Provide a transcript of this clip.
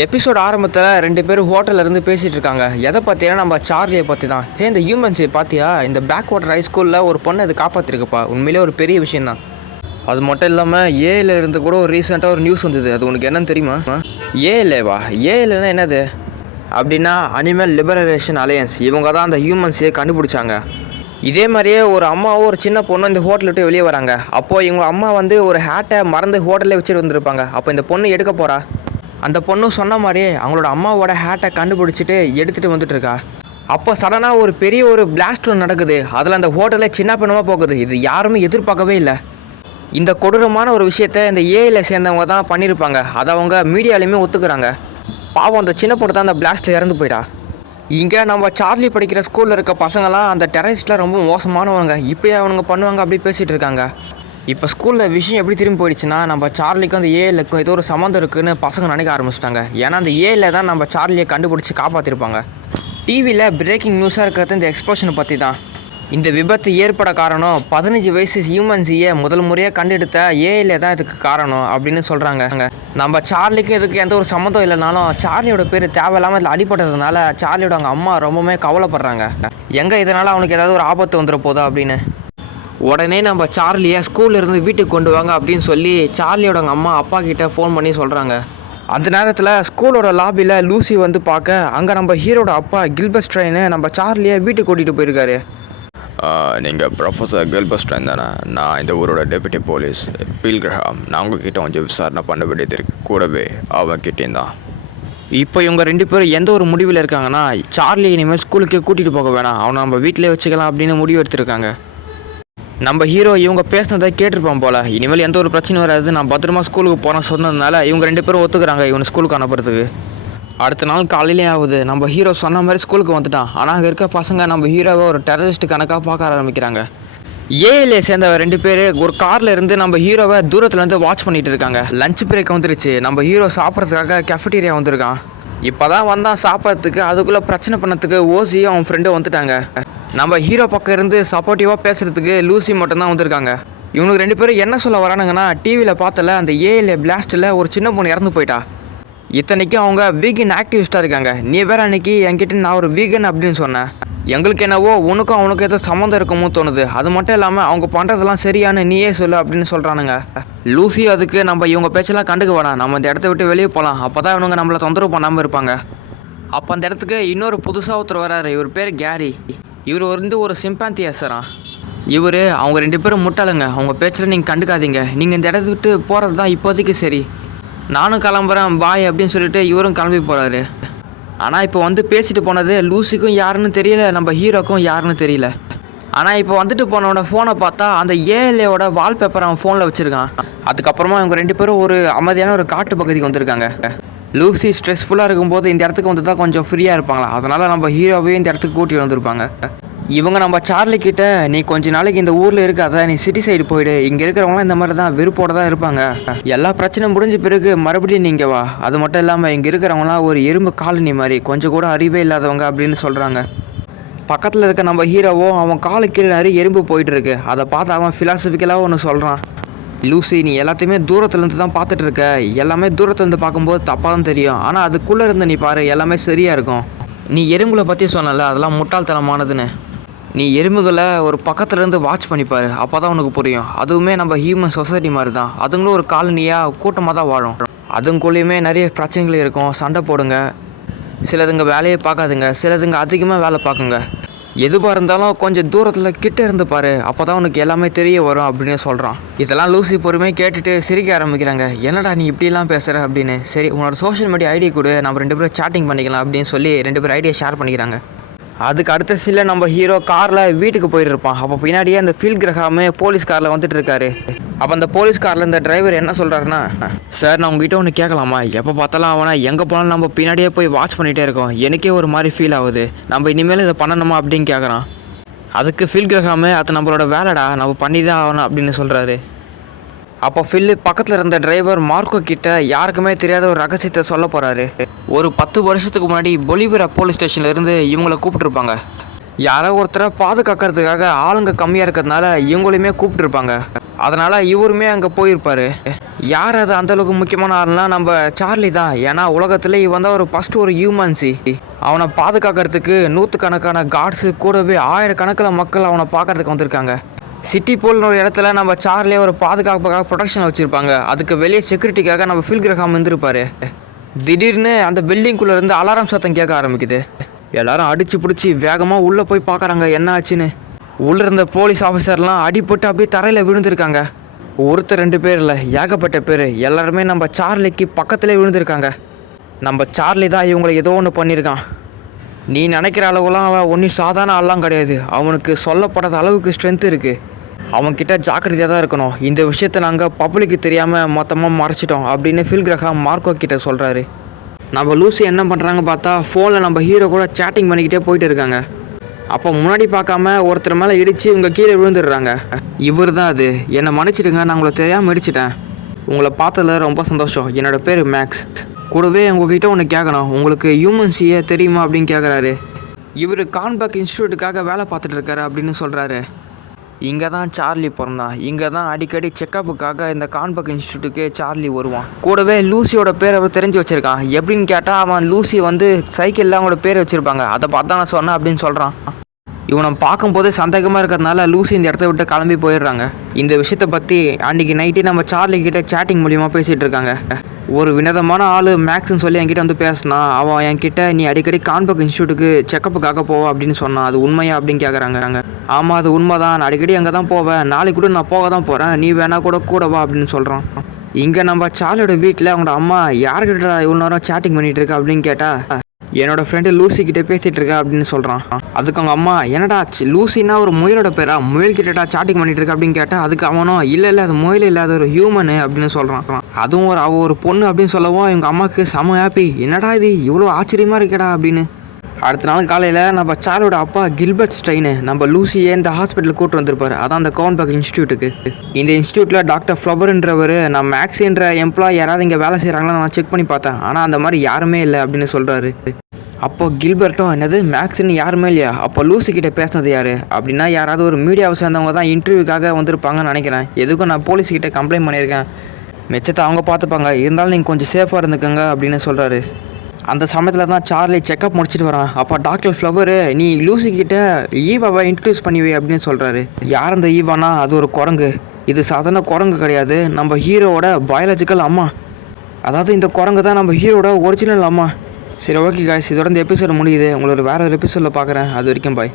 Episode ஆரம்பத்தில் 2 பேர் ஹோட்டலில் இருந்து பேசிகிட்டு இருக்காங்க. எதை பார்த்தீங்கன்னா நம்ம சார்லியை பற்றி தான். இந்த ஹியூமன்ஸை பார்த்தியா, இந்த பேக் வாட்டர் ஹை ஸ்கூலில் ஒரு பொண்ணை அது காப்பாற்றிருக்குப்பா. உண்மையிலே ஒரு பெரிய விஷயந்தான். அது மட்டும் இல்லாமல் ஏஐல இருந்து கூட ஒரு ரீசெண்டாக ஒரு நியூஸ் வந்தது. அது உனக்கு என்னன்னு தெரியுமா? ஏஐலேவா? ஏஐலன்னா என்னது அப்படின்னா அனிமல் லிபரேஷன் அலையன்ஸ். இவங்க தான் அந்த ஹியூமன்ஸையே கண்டுபிடிச்சாங்க. இதே மாதிரியே ஒரு அம்மாவும் ஒரு சின்ன பொண்ணு இந்த ஹோட்டல் விட்டு வெளியே வராங்க. அப்போது இவங்க அம்மா வந்து ஒரு ஹேட்டை மறந்து ஹோட்டலே வச்சுட்டு வந்திருப்பாங்க. அப்போ இந்த பொண்ணு எடுக்க போகிறா. அந்த பொண்ணு சொன்ன மாதிரியே அவங்களோட அம்மாவோட ஹேட்டை கண்டுபிடிச்சிட்டு எடுத்துகிட்டு வந்துட்டுருக்கா. அப்போ சடனாக ஒரு பெரிய ஒரு பிளாஸ்ட் ஒன்று நடக்குது. அதில் அந்த ஹோட்டலே சின்ன பின்னமாக போகுது. இது யாருமே எதிர்பார்க்கவே இல்லை. இந்த கொடூரமான ஒரு விஷயத்த இந்த ஏஐயில் சேர்ந்தவங்க தான் பண்ணியிருப்பாங்க. அதை அவங்க மீடியாலையுமே ஒத்துக்கிறாங்க. பாவம் அந்த சின்ன பொண்ணு தான் அந்த பிளாஸ்ட்டில் இறந்து போயிட்டா. இங்கே நம்ம சார்லி படிக்கிற ஸ்கூலில் இருக்க பசங்களாம் அந்த டெரரிஸ்ட்லாம் ரொம்ப மோசமானவங்க, இப்படியே அவனுங்க பண்ணுவாங்க அப்படி பேசிகிட்டு இருக்காங்க. இப்போ ஸ்கூலில் விஷயம் எப்படி திரும்பி போயிடுச்சுன்னா, நம்ம சார்லிக்கும் அந்த ஏஐலுக்கும் ஏதோ ஒரு சம்மந்தம் இருக்குதுன்னு பசங்க நினைக்க ஆரம்பிச்சிட்டாங்க. ஏன்னா அந்த ஏஐல தான் நம்ம சார்லியை கண்டுபிடிச்சி காப்பாற்றிருப்பாங்க. டிவியில் பிரேக்கிங் நியூஸாக இருக்கிறது இந்த எக்ஸ்ப்ளோஷனை பற்றி தான். இந்த விபத்து ஏற்பட காரணம் 15 வயசு ஹியூமன்ஸையே முதல் முறையாக கண்டெடுத்த ஏஐல தான் இதுக்கு காரணம் அப்படின்னு சொல்கிறாங்க. நம்ம சார்லிக்கு இதுக்கு எந்த ஒரு சம்மந்தம் இல்லைனாலும் சார்லியோட பேர் தேவையில்லாமல் இதில் அடிபட்டதுனால சார்லியோட அவங்க அம்மா ரொம்பவுமே கவலைப்படுறாங்க. எங்கே இதனால் அவனுக்கு ஏதாவது ஒரு ஆபத்து வந்துட போதா அப்படின்னு. உடனே நம்ம சார்லியை ஸ்கூலில் இருந்து வீட்டுக்கு கொண்டு வாங்க அப்படின்னு சொல்லி சார்லியோட அவங்க அம்மா அப்பா கிட்டே ஃபோன் பண்ணி சொல்கிறாங்க. அந்த நேரத்தில் ஸ்கூலோட லாபியில் லூசி வந்து பார்க்க அங்கே நம்ம ஹீரோட அப்பா கில்பஸ்ட்ரைனு நம்ம சார்லியை வீட்டுக்கு கூட்டிகிட்டு போயிருக்காரு. நீங்கள் ப்ரொஃபஸர் கில்பஸ்ட்ரைன் தானே? நான் இந்த ஊரோட டெப்யூட்டி போலீஸ் பில்கிரஹாம். நான் உங்ககிட்ட கொஞ்சம் விசாரணை பண்ண வேண்டியது இருக்குது. கூடவே அவன்கிட்டேயும் தான். இப்போ இவங்க 2 பேரும் எந்த ஒரு முடிவில் இருக்காங்கன்னா, சார்லி இனிமேல் ஸ்கூலுக்கே கூட்டிகிட்டு போக வேணாம், அவனை நம்ம வீட்டிலே வச்சுக்கலாம் அப்படின்னு முடிவு எடுத்துருக்காங்க. நம்ம ஹீரோ இவங்க பேசினதை கேட்டிருப்பான் போல். இனிமேல் எந்த ஒரு பிரச்சனையும் வராது, நான் பத்திரமா ஸ்கூலுக்கு போகிறேன் சொன்னதுனால இவங்க 2 பேரும் ஒத்துக்கிறாங்க இவனை ஸ்கூலுக்கு அனுப்புறதுக்கு. அடுத்த நாள் காலையிலே ஆகுது. நம்ம ஹீரோ சொன்ன மாதிரி ஸ்கூலுக்கு வந்துட்டான். ஆனால் அங்கே இருக்க பசங்க நம்ம ஹீரோவை ஒரு டெரரிஸ்ட் கணக்காக பார்க்க ஆரம்பிக்கிறாங்க. ஏஐலே சேர்ந்த 2 பேர் ஒரு காரில் இருந்து நம்ம ஹீரோவை தூரத்துலேருந்து வாட்ச் பண்ணிகிட்டு இருக்காங்க. லஞ்ச் பிரேக் வந்துருச்சு. நம்ம ஹீரோ சாப்பிட்றதுக்காக கேஃபட்டீரியா வந்திருக்கான். இப்போ தான் வந்தான் சாப்பிட்றதுக்கு. அதுக்குள்ளே பிரச்சனை பண்ணதுக்கு ஓசியும் அவன் ஃப்ரெண்டும் வந்துட்டாங்க. நம்ம ஹீரோ பக்கம் இருந்து சப்போர்ட்டிவாக பேசுகிறதுக்கு லூசி மட்டும்தான் வந்திருக்காங்க. இவனுக்கு 2 பேரும் என்ன சொல்ல வரானுங்கன்னா, டிவியில் பார்த்தல அந்த ஏஐல பிளாஸ்ட்டில் ஒரு சின்ன பொண்ணு இறந்து போயிட்டா. இத்தனைக்கும் அவங்க வீகன் ஆக்டிவிஸ்ட்டாக இருக்காங்க. நீ வேற அன்னைக்கு என்கிட்ட நான் ஒரு வீகன் அப்படின்னு சொன்னேன். எங்களுக்கு என்னவோ உனக்கும் அவனுக்கும் ஏதோ சம்மந்தம் இருக்குமோ தோணுது. அது மட்டும் இல்லாமல் அவங்க பண்ணுறதெல்லாம் சரியான நீயே சொல்லு அப்படின்னு சொல்கிறானுங்க. லூசி அதுக்கு நம்ம இவங்க பேச்செல்லாம் கண்டுக்க வேணாம், நம்ம இந்த இடத்த விட்டு வெளியே போகலாம், அப்போ தான் இவனுங்க நம்மளை தொந்தரவு பண்ணாமல் இருப்பாங்க. அப்போ அந்த இடத்துக்கு இன்னொரு புதுசாக ஒருத்தர் வராரு. இவர் பேர் கேரி. இவர் வந்து ஒரு சிம்பாந்தியஸரான். இவர் அவங்க 2 பேரும் முட்டாளுங்க. அவங்க பேச்சில் நீங்கள் கண்டுக்காதீங்க, நீங்கள் இந்த இடத்த விட்டு போகிறது தான் இப்போதைக்கு சரி, நானும் கிளம்புறேன் பாய் அப்படின்னு சொல்லிட்டு இவரும் கிளம்பி போகிறாரு. ஆனால் இப்போ வந்து பேசிட்டு போனது லூசிக்கும் யாருன்னு தெரியல, நம்ம ஹீரோக்கும் யாருன்னு தெரியல. ஆனால் இப்போ வந்துட்டு போனவனோட ஃபோனை பார்த்தா அந்த ஏஎல்ஏவோட வால்பேப்பர் அவன் ஃபோனில் வச்சுருக்கான். அதுக்கப்புறமா இவங்க 2 பேரும் ஒரு அமைதியான ஒரு காட்டு பகுதிக்கு வந்திருக்காங்க. லூசி ஸ்ட்ரெஸ்ஃபுல்லாக இருக்கும்போது இந்த இடத்துக்கு வந்து தான் கொஞ்சம் ஃப்ரீயாக இருப்பாங்களா, அதனால் நம்ம ஹீரோவையும் இந்த இடத்துக்கு கூட்டிகிட்டு வந்திருப்பாங்க. இவங்க நம்ம சார்லி கிட்ட, நீ கொஞ்ச நாளைக்கு இந்த ஊரில் இருக்காத, நீ சிட்டி சைடு போயிடு, இங்கே இருக்கிறவங்களாம் இந்த மாதிரி தான் வெறுப்போடு தான் இருப்பாங்க, எல்லா பிரச்சனையும் முடிஞ்ச பிறகு மறுபடியும் நீங்கள் வா. அது மட்டும் இல்லாமல் இங்கே இருக்கிறவங்களாம் ஒரு எறும்பு காலனி மாதிரி, கொஞ்சம் கூட அறிவே இல்லாதவங்க அப்படின்னு சொல்கிறாங்க. பக்கத்தில் இருக்க நம்ம ஹீரோவோ அவன் காலு கீழே நிறைய எறும்பு போயிட்டு இருக்கு. அதை பார்த்து அவன் ஃபிலாசபிக்கலாக ஒன்று சொல்கிறான். லூசி, நீ எல்லாத்தையுமே தூரத்துலேருந்து தான் பார்த்துட்டு இருக்க, எல்லாமே தூரத்துலேருந்து பார்க்கும்போது தப்பாக தான் தெரியும், ஆனால் அதுக்குள்ளே இருந்து நீ பாரு, எல்லாமே சரியாக இருக்கும். நீ எறும்புகளை பற்றி சொன்னல, அதெல்லாம் முட்டாள்தனமானதுன்னு. நீ எறும்புகளை ஒரு பக்கத்துலேருந்து வாட்ச் பண்ணிப்பார், அப்போ தான் உனக்கு புரியும். அதுவுமே நம்ம ஹியூமன் சொசைட்டி மாதிரி தான், அதுங்களும் ஒரு காலனியாக கூட்டமாக தான் வாழும். அதுக்குள்ளேயுமே நிறைய பிரச்சனைகள் இருக்கும், சண்டை போடுங்க, சிலதுங்க வேலையை பார்க்காதுங்க, சிலதுங்க அதிகமாக வேலை பார்க்குங்க. எதுவாக இருந்தாலும் கொஞ்சம் தூரத்தில் கிட்ட இருந்து பாரு, அப்போ தான் உனக்கு எல்லாமே தெரிய வரும் அப்படின்னு சொல்கிறான். இதெல்லாம் லூசி பொறுமையாக கேட்டுட்டு சிரிக்க ஆரம்பிக்கிறாங்க. என்னடா நீ இப்படிலாம் பேசுகிற அப்படின்னு. சரி, உன்னோட சோஷியல் மீடியா ஐடி கொடு, நம்ம 2 பேரும் சேட்டிங் பண்ணிக்கலாம் அப்படின்னு சொல்லி 2 பேரும் ஐடியா ஷேர் பண்ணிக்கிறாங்க. அதுக்கு அடுத்த சீனில் நம்ம ஹீரோ காரில் வீட்டுக்கு போயிட்டு இருப்பான். அப்போ பின்னாடியே அந்த பில்கிரஹாமே போலீஸ் காரில் வந்துட்டு இருக்காரு. அப்போ அந்த போலீஸ் காரில் இந்த டிரைவர் என்ன சொல்கிறாருன்னா, சார் நான் உங்ககிட்ட ஒன்று கேட்கலாமா? எப்போ பார்த்தாலும் அவனை எங்கே போனாலும் நம்ம பின்னாடியே போய் வாட்ச் பண்ணிகிட்டே இருக்கோம், எனக்கே ஒரு மாதிரி ஃபீல் ஆகுது, நம்ம இனிமேல் இதை பண்ணணுமா அப்படின்னு கேட்குறான். அதுக்கு பில்கிரஹாமே அது நம்மளோட வேலைடா, நம்ம பண்ணி தான் ஆகணும் அப்படின்னு சொல்கிறாரு. அப்போ ஃபில்லு பக்கத்தில் இருந்த டிரைவர் மார்க்கோ கிட்ட யாருக்குமே தெரியாத ஒரு ரகசியத்தை சொல்ல போகிறாரு. ஒரு 10 வருஷத்துக்கு முன்னாடி பொலிவிரா போலீஸ் ஸ்டேஷன்லேருந்து இவங்கள கூப்பிட்டுருப்பாங்க. யாரோ ஒருத்தரை பாதுகாக்கிறதுக்காக ஆளுங்க கம்மியாக இருக்கிறதுனால இவங்களையுமே கூப்பிட்டுருப்பாங்க. அதனால் இவருமே அங்கே போயிருப்பார். யார் அது அந்தளவுக்கு முக்கியமான ஆள்னா நம்ம சார்லி தான். ஏன்னா உலகத்துல இவன் தான் ஃபஸ்ட்டு ஒரு ஹியூமன்ஸி. அவனை பாதுகாக்கிறதுக்கு நூற்றுக்கணக்கான கார்ட்ஸு கூடவே ஆயிரக்கணக்கில் மக்கள் அவனை பார்க்கறதுக்கு வந்திருக்காங்க. சிட்டி போல்னு ஒரு இடத்துல நம்ம சார்லியே ஒரு பாதுகாப்புக்காக ப்ரொடெக்ஷன் வச்சுருப்பாங்க. அதுக்கு வெளியே செக்யூரிட்டிக்காக நம்ம ஃபில் கிரஹாம் இருந்திருப்பார். திடீர்னு அந்த பில்டிங்குள்ளே இருந்து அலாரம் சத்தம் கேட்க ஆரம்பிக்குது. எல்லாரும் அடித்து பிடிச்சி வேகமாக உள்ளே போய் பார்க்குறாங்க என்ன ஆச்சுன்னு. உள்ளே இருந்த போலீஸ் ஆஃபீஸர்லாம் அடிபட்டு அப்படியே தரையில் விழுந்திருக்காங்க. ஒருத்தர் 2 பேர் இல்லை, ஏகப்பட்ட பேர். எல்லாருமே நம்ம சார்லிக்கு பக்கத்துலேயே விழுந்திருக்காங்க. நம்ம சார்லி தான் இவங்களை ஏதோ ஒன்று பண்ணியிருக்கான். நீ நினைக்கிற அளவுலாம் அவன் ஒன்றும் சாதாரண ஆள்லாம் கிடையாது. அவனுக்கு சொல்லப்படாத அளவுக்கு ஸ்ட்ரென்த் இருக்குது. அவன்கிட்ட ஜாக்கிரதையாக தான் இருக்கணும். இந்த விஷயத்தை நாங்கள் பப்ளிக்கு தெரியாமல் மொத்தமாக மறைச்சிட்டோம் அப்படின்னு ஃபில் கிரஹாம் மார்க்கோ கிட்ட சொல்கிறாரு. நம்ம லூசி என்ன பண்ணுறாங்க பார்த்தா ஃபோனில் நம்ம ஹீரோ கூட சேட்டிங் பண்ணிக்கிட்டே போயிட்டு இருக்காங்க. அப்போ முன்னாடி பார்க்காம ஒருத்தர் மேலே இடித்து இவங்க கீழே விழுந்துடுறாங்க. இவர் தான் அது. என்னை மன்னிச்சிடுங்க, நான் உங்களை தெரியாமல் இடிச்சிட்டேன். உங்களை பார்த்ததில் ரொம்ப சந்தோஷம். என்னோடய பேர் மேக்ஸ். கூடவே உங்ககிட்ட ஒன்று கேட்கணும். உங்களுக்கு ஹியூமன்ஸியை தெரியுமா அப்படின்னு கேட்குறாரு. இவர் கான்பேக் இன்ஸ்டியூட்டுக்காக வேலை பார்த்துட்டு இருக்காரு அப்படின்னு சொல்கிறாரு. இங்கே தான் சார்லி பிறந்தான். இங்கே தான் அடிக்கடி செக்கப்புக்காக இந்த கான்பேக் இன்ஸ்டியூட்டுக்கு சார்லி வருவான். கூடவே லூசியோட பேர் அவர் தெரிஞ்சு வச்சுருக்கான். எப்படின்னு கேட்டால் அவன் லூசி சைக்கிளில் அவங்களோட பேர் வச்சுருப்பாங்க. அதை பார்த்தா நான் சொன்னேன் அப்படின்னு சொல்கிறான். இவனை பார்க்கும்போது சந்தேகமாக இருக்கிறதுனால லூசி இந்த இடத்த விட்டு கிளம்பி போயிடுறாங்க. இந்த விஷயத்தை பற்றி அன்றைக்கி நைட்டு நம்ம சார்லி கிட்டே சேட்டிங் மூலிமா பேசிகிட்டு இருக்காங்க. ஒரு வினோதமான ஆள் மேக்ஸ்ன்னு சொல்லி என்கிட்ட பேசினான். அவன் என்கிட்ட நீ அடிக்கடி கான்பேக் இன்ஸ்டியூட்டுக்கு செக்கப்புக்காக போவ அப்படின்னு சொன்னான். அது உண்மையா அப்படின்னு கேட்குறாங்க. ஆமாம், அது உண்மை தான். நான் அடிக்கடி அங்கே தான் போவேன். நாளைக்கு கூட நான் போக தான் போகிறேன். நீ வேணா கூட வா அப்படின்னு சொல்கிறான். இங்கே நம்ம சார்லியோட வீட்டில் அவங்களோட அம்மா யார்கிட்ட இவ்வளோ நேரம் சேட்டிங் பண்ணிகிட்டு இருக்கா அப்படின்னு கேட்டால் என்னோடய ஃப்ரெண்டு லூசி கிட்டே பேசிகிட்டு இருக்கா அப்படின்னு சொல்கிறான். அதுக்கு அவங்க அம்மா என்னடா லூசின்னா ஒரு முயலோட பேரா, முயல்கிட்டடா சேட்டிங் பண்ணிட்டு இருக்கா அப்படின்னு கேட்டால் அதுக்கு அவனும் இல்லை அது முயல் இல்லை, அது ஒரு ஹியூமனு அப்படின்னு சொல்கிறான். அதுவும் அவள் ஒரு பொண்ணு அப்படின்னு சொல்லவும் எங்கள் அம்மாவுக்கு செம ஹாப்பி. என்னடா இது இவ்வளோ ஆச்சரியமாக இருக்கடா அப்படின்னு. அடுத்த நாள் காலையில் நம்ம சார்லோட அப்பா கில்பர்ட் ஸ்டைனு நம்ம லூசியை இந்த ஹாஸ்பிட்டலுக்கு கூட்டு வந்திருப்பார். அதான் அந்த கான்பேக் இன்ஸ்டியூட்டுக்கு. இந்த இன்ஸ்டியூட்டில் டாக்டர் ஃப்ளவர்ன்றவர் நான் மேக்ஸின்ற எம்ப்ளாய் யாராவது இங்கே வேலை செய்கிறாங்களா நான் செக் பண்ணி பார்த்தேன். ஆனால் அந்த மாதிரி யாருமே இல்லை அப்படின்னு சொல்கிறாரு. அப்போ கில்பர்ட்டும் என்னது மேக்ஸ்ன்னு யாருமே இல்லையா, அப்போ லூசி கிட்டே பேசினது யார் அப்படின்னா யாராவது ஒரு மீடியாவை சேர்ந்தவங்க தான் இன்டர்வியூக்காக வந்திருப்பாங்கன்னு நினைக்கிறேன். எதுக்கும் நான் போலீஸ்கிட்ட கம்ப்ளைண்ட் பண்ணியிருக்கேன், மிச்சத்தை அவங்க பார்த்துப்பாங்க, இருந்தாலும் நீங்கள் கொஞ்சம் சேஃபாக இருந்துக்கங்க அப்படின்னு சொல்கிறாரு. அந்த சமயத்தில் தான் சார்லி செக்கப் முடிச்சுட்டு வரான். அப்போ டாக்டர் ஃப்ளவர் நீ லூசி கிட்ட ஈவாவை இன்ட்ரடியூஸ் பண்ணிவே அப்படின்னு சொல்கிறாரு. யார் அந்த ஈவானா அது ஒரு குரங்கு. இது சாதாரண குரங்கு கிடையாது, நம்ம ஹீரோவோட பயாலஜிக்கல் அம்மா. அதாவது இந்த குரங்கு தான் நம்ம ஹீரோட ஒரிஜினல் அம்மா. சரி ஓகே காய்ஸ், இதோட இந்த எபிசோடு முடியுது. உங்களோட வேறு ஒரு எபிசோடில் பார்க்குறேன். அது வரைக்கும் பாய்.